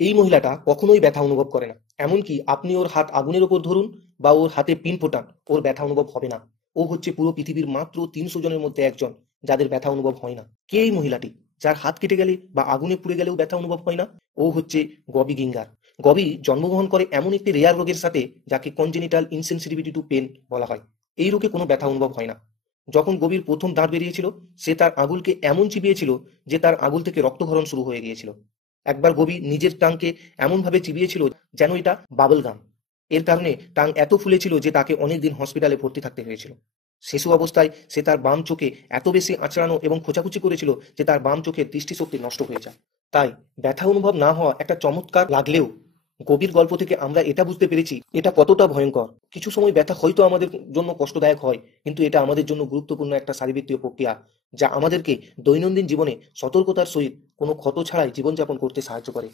এই মহিলাটা কখনোই ব্যথা অনুভব করে না। এমনকি আপনি ওর হাত আগুনের উপর ধরুন বা ওর হাতে পিন ফোটান, ওর ব্যথা অনুভব হবে না। ও হচ্ছে পুরো পৃথিবীর মাত্র ৩০০ জনের মধ্যে একজন যাদের ব্যথা অনুভব হয় না। কে এই মহিলাটি? যার হাত কেটে গেলে বা আগুনে পুড়ে গেলেও ব্যথা অনুভব হয় না? ও হচ্ছে গবি গিঙ্গার। গবি জন্মগ্রহণ করে এমন একটি রেয়ার রোগের সাথে যাকে কনজেনিটাল ইনসেনসিটিভিটি টু পেন বলা হয়। এই রোগে কোনো ব্যথা অনুভব হয় না। যখন গভীর প্রথম দাঁত বেরিয়েছিল, সে তার আঙুলকে এমন চিবিয়েছিল যে তার আঙুল থেকে রক্তক্ষরণ শুরু হয়ে গিয়েছিল। একবার গভীর নিজের টাংকে এমনভাবে চিবিয়েছিল যেন এটা বাবল গাম। এর কারণে টাং এত ফুলেছিল যে তাকে অনেকদিন হসপিটালে ভর্তি থাকতে হয়েছিল। শিশু অবস্থায় সে তার বাম চোখে এত বেশি আঁচড়ানো এবং খোঁচাখুচি করেছিল যে তার বাম চোখের দৃষ্টিশক্তি নষ্ট হয়ে যায়। তাই ব্যথা অনুভব না হওয়া একটা চমৎকার লাগলেও গভীর গল্প থেকে আমরা এটা বুঝতে পেরেছি এটা কতটা ভয়ঙ্কর। কিছু সময় ব্যথা হয়তো আমাদের জন্য কষ্টদায়ক হয়, কিন্তু এটা আমাদের জন্য গুরুত্বপূর্ণ একটা শারীরবৃত্তীয় প্রক্রিয়া, যা আমাদেরকে দৈনন্দিন জীবনে সতর্কতার সহিত কোনো ক্ষত ছাড়াই জীবনযাপন করতে সাহায্য করে।